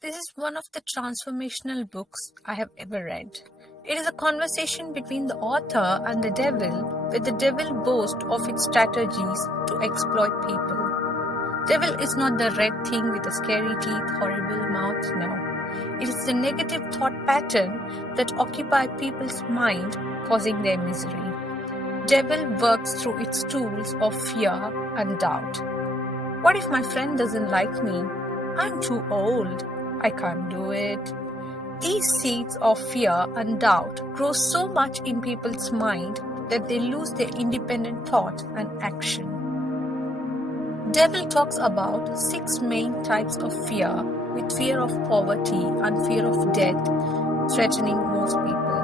This is one of the transformational books I have ever read. It is a conversation between the author and the devil, where the devil boasts of its strategies to exploit people. Devil is not the red thing with the scary teeth, horrible mouth, no. It is the negative thought pattern that occupy people's mind, causing their misery. Devil works through its tools of fear and doubt. What if my friend doesn't like me? I'm too old. I can't do it. These seeds of fear and doubt grow so much in people's mind that they lose their independent thought and action. Devil talks about 6 main types of fear, with fear of poverty and fear of death threatening most people.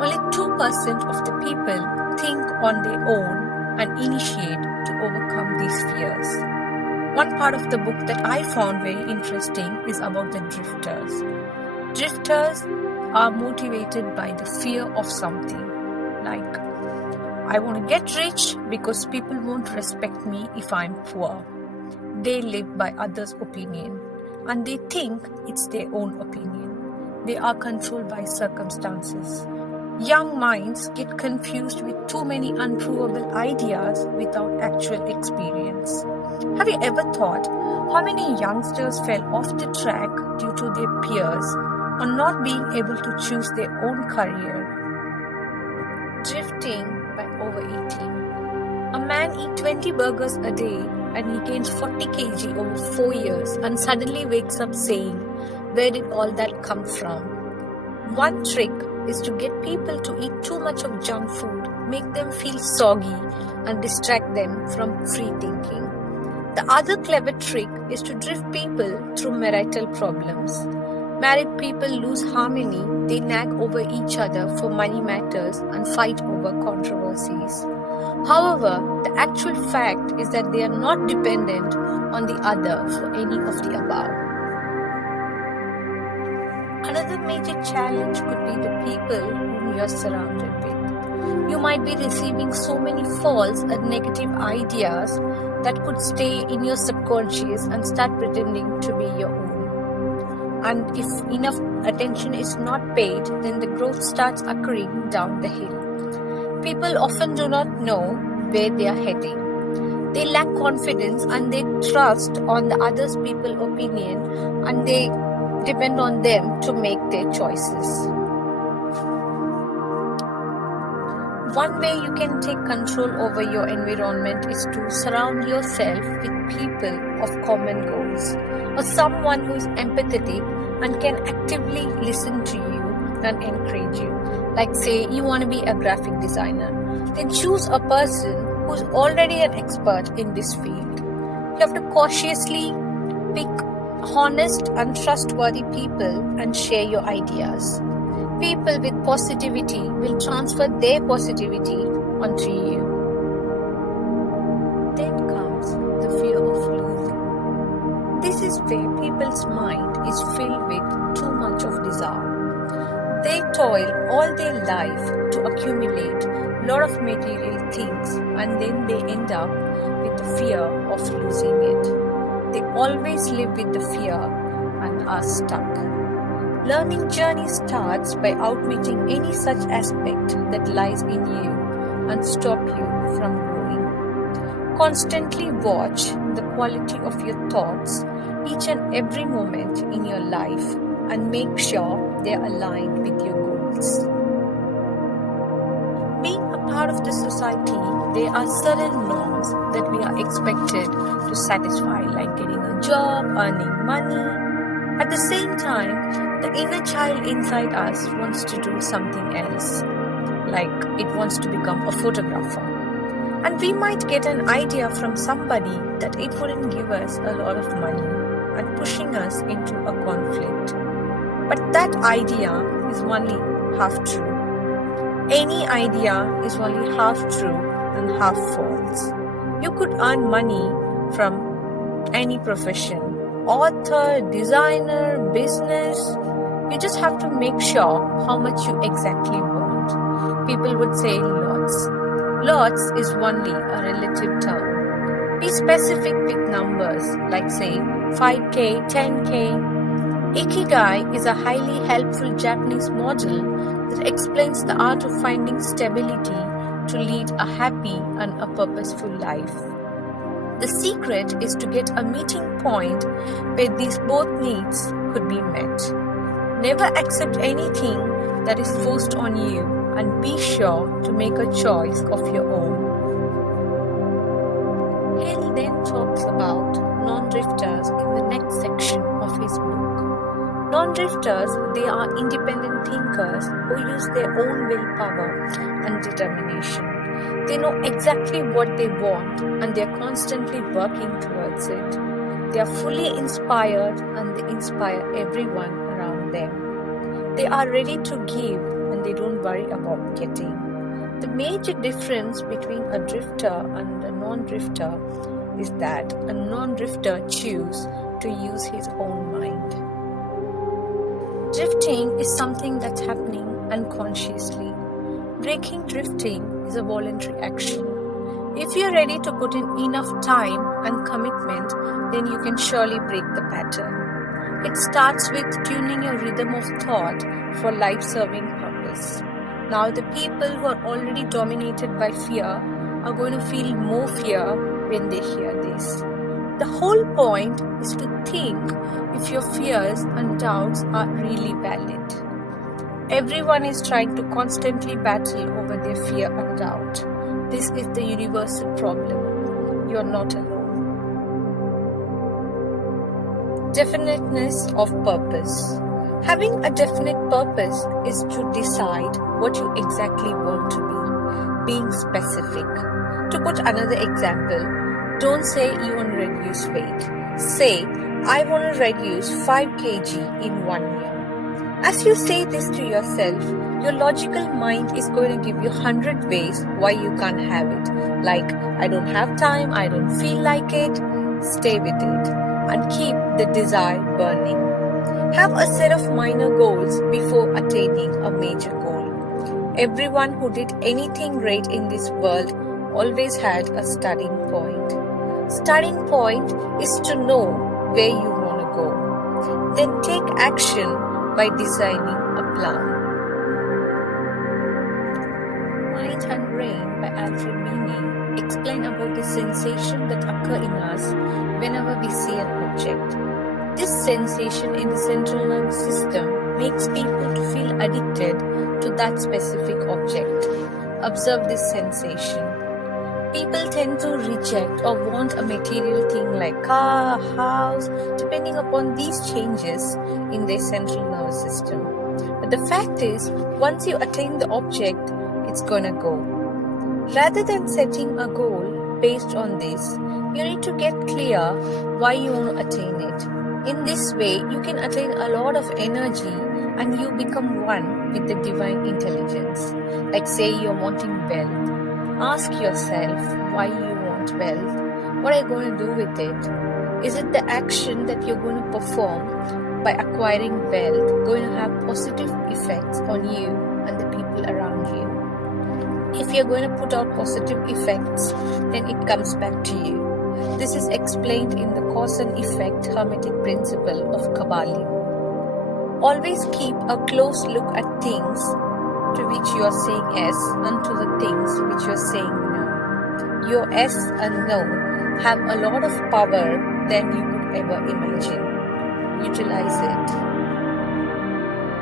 Only 2% of the people think on their own and initiate to overcome these fears. One part of the book that I found very interesting is about the drifters. Drifters are motivated by the fear of something, like, I want to get rich because people won't respect me if I'm poor. They live by others' opinion and they think it's their own opinion. They are controlled by circumstances. Young minds get confused with too many unprovable ideas without actual experience. Have you ever thought how many youngsters fell off the track due to their peers or not being able to choose their own career? Drifting by overeating. A man eats 20 burgers a day and he gains 40 kg over 4 years and suddenly wakes up saying, where did all that come from? One trick is to get people to eat too much of junk food, make them feel soggy, and distract them from free thinking. The other clever trick is to drift people through marital problems. Married people lose harmony, they nag over each other for money matters and fight over controversies. However, the actual fact is that they are not dependent on the other for any of the above. Another major challenge could be the people whom you are surrounded with. You might be receiving so many false and negative ideas that could stay in your subconscious and start pretending to be your own. And if enough attention is not paid, then the growth starts occurring down the hill. People often do not know where they are heading. They lack confidence and they trust on the others people's opinion and they depend on them to make their choices. One way you can take control over your environment is to surround yourself with people of common goals or someone who is empathetic and can actively listen to you and encourage you. Like, say you want to be a graphic designer, then choose a person who's already an expert in this field. You have to cautiously pick honest and trustworthy people and share your ideas. People with positivity will transfer their positivity onto you. Then comes the fear of losing. This is where people's mind is filled with too much of desire. They toil all their life to accumulate a lot of material things and then they end up with the fear of losing it. They always live with the fear and are stuck. Learning journey starts by outwitting any such aspect that lies in you and stop you from growing. Constantly watch the quality of your thoughts each and every moment in your life and make sure they are aligned with your goals. Being a part of the society, there are certain norms that we are expected to satisfy, like getting a job, earning money. At the same time, the inner child inside us wants to do something else, like it wants to become a photographer. And we might get an idea from somebody that it wouldn't give us a lot of money and pushing us into a conflict. But that idea is only half true. Any idea is only half true and half false. You could earn money from any profession, author, designer, business. You just have to make sure how much you exactly want. People would say lots. Lots is only a relative term. Be specific with numbers, like say 5k, 10k. Ikigai is a highly helpful Japanese model that explains the art of finding stability to lead a happy and a purposeful life. The secret is to get a meeting point where these both needs could be met. Never accept anything that is forced on you and be sure to make a choice of your own. Hale then talks about non-drifters in the next section of his book. Non-drifters, they are independent thinkers who use their own willpower and determination. They know exactly what they want and they are constantly working towards it. They are fully inspired and they inspire everyone around them. They are ready to give and they don't worry about getting. The major difference between a drifter and a non-drifter is that a non-drifter chooses to use his own mind. Drifting is something that's happening unconsciously. Breaking drifting is a voluntary action. If you're ready to put in enough time and commitment, then you can surely break the pattern. It starts with tuning your rhythm of thought for life-serving purpose. Now, the people who are already dominated by fear are going to feel more fear when they hear this. The whole point is to think if your fears and doubts are really valid. Everyone is trying to constantly battle over their fear and doubt. This is the universal problem. You are not alone. Definiteness of purpose. Having a definite purpose is to decide what you exactly want to be, being specific. To put another example, don't say you want to reduce weight. Say, I want to reduce 5 kg in 1 year. As you say this to yourself, your logical mind is going to give you 100 ways why you can't have it. Like, I don't have time, I don't feel like it. Stay with it and keep the desire burning. Have a set of minor goals before attaining a major goal. Everyone who did anything great in this world always had a starting point. Starting point is to know where you want to go. Then take action by designing a plan. Mind and Brain by Alfred Meany explain about the sensation that occur in us whenever we see an object. This sensation in the central nervous system makes people to feel addicted to that specific object. Observe this sensation. People tend to reject or want a material thing like car, house, depending upon these changes in their central nervous system. But the fact is, once you attain the object, it's gonna go. Rather than setting a goal based on this, you need to get clear why you want to attain it. In this way, you can attain a lot of energy and you become one with the divine intelligence. Like say you're wanting wealth. Ask yourself why you want wealth. What are you going to do with it? Is it the action that you're going to perform by acquiring wealth going to have positive effects on you and the people around you? If you're going to put out positive effects, then it comes back to you. This is explained in the cause and effect hermetic principle of Kabbalah. Always keep a close look at things to which you are saying yes and to the things which you are saying no. Your yes and no have a lot of power than you could ever imagine. Utilize it.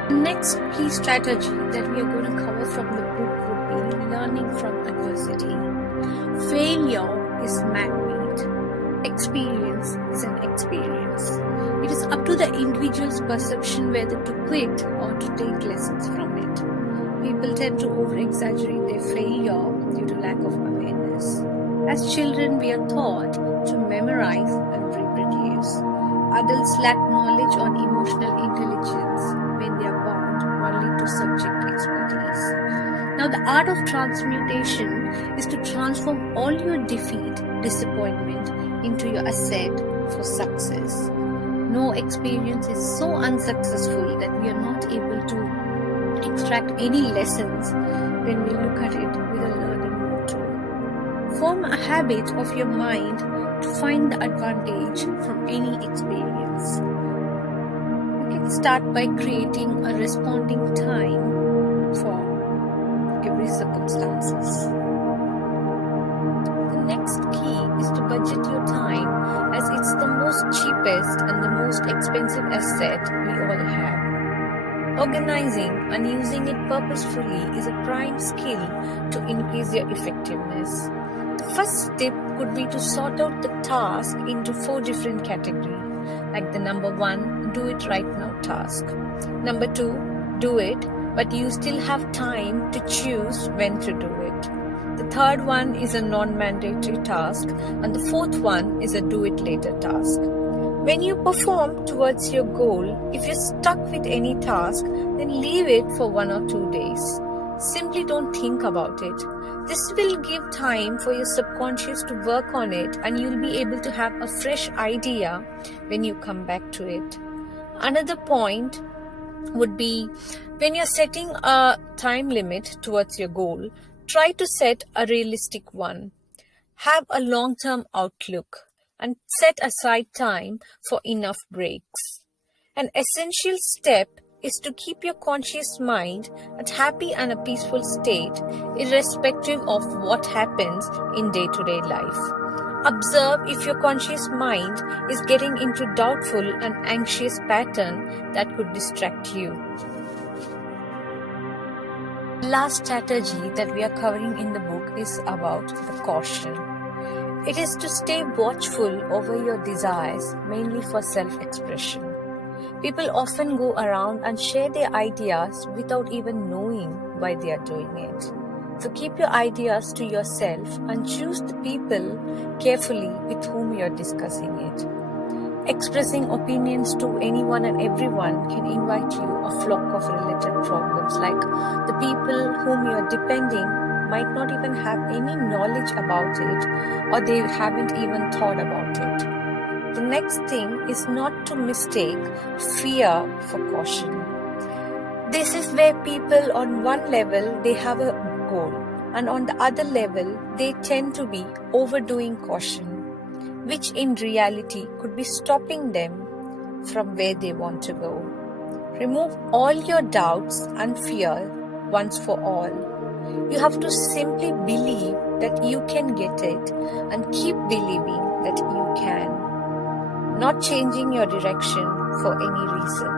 The next key strategy that we are going to cover from the book would be learning from adversity. Failure is man-made. Experience is an experience. It is up to the individual's perception whether to quit or to take lessons from it. People tend to over-exaggerate their failure due to lack of awareness. As children, we are taught to memorize and reproduce. Adults lack knowledge on emotional intelligence when they are bound only to subject expertise. Now, the art of transmutation is to transform all your defeat, disappointment into your asset for success. No experience is so unsuccessful that we are not able to extract any lessons when we look at it with a learning motto. Form a habit of your mind to find the advantage from any experience. You Let's start by creating a responding time for every circumstances. The next key is to budget your time, as it's the most cheapest and the most expensive asset we all have. Organizing and using it purposefully is a prime skill to increase your effectiveness. The first step could be to sort out the task into 4 different categories, like the number 1, do it right now task. Number 2, do it, but you still have time to choose when to do it. The third one is a non-mandatory task, and the fourth one is a do it later task. When you perform towards your goal, if you're stuck with any task, then leave it for 1 or 2 days. Simply don't think about it. This will give time for your subconscious to work on it, and you'll be able to have a fresh idea when you come back to it. Another point would be, when you're setting a time limit towards your goal, try to set a realistic one. Have a long-term outlook and set aside time for enough breaks. An essential step is to keep your conscious mind at happy and a peaceful state, irrespective of what happens in day-to-day life. Observe if your conscious mind is getting into doubtful and anxious pattern that could distract you. The last strategy that we are covering in the book is about the caution. It is to stay watchful over your desires, mainly for self-expression. People often go around and share their ideas without even knowing why they are doing it. So keep your ideas to yourself and choose the people carefully with whom you are discussing it. Expressing opinions to anyone and everyone can invite you a flock of related problems, like the people whom you are depending might not even have any knowledge about it, or they haven't even thought about it. The next thing is not to mistake fear for caution. This is where people on one level, they have a goal, and on the other level, they tend to be overdoing caution, which in reality could be stopping them from where they want to go. Remove all your doubts and fear once for all. You have to simply believe that you can get it and keep believing that you can, not changing your direction for any reason.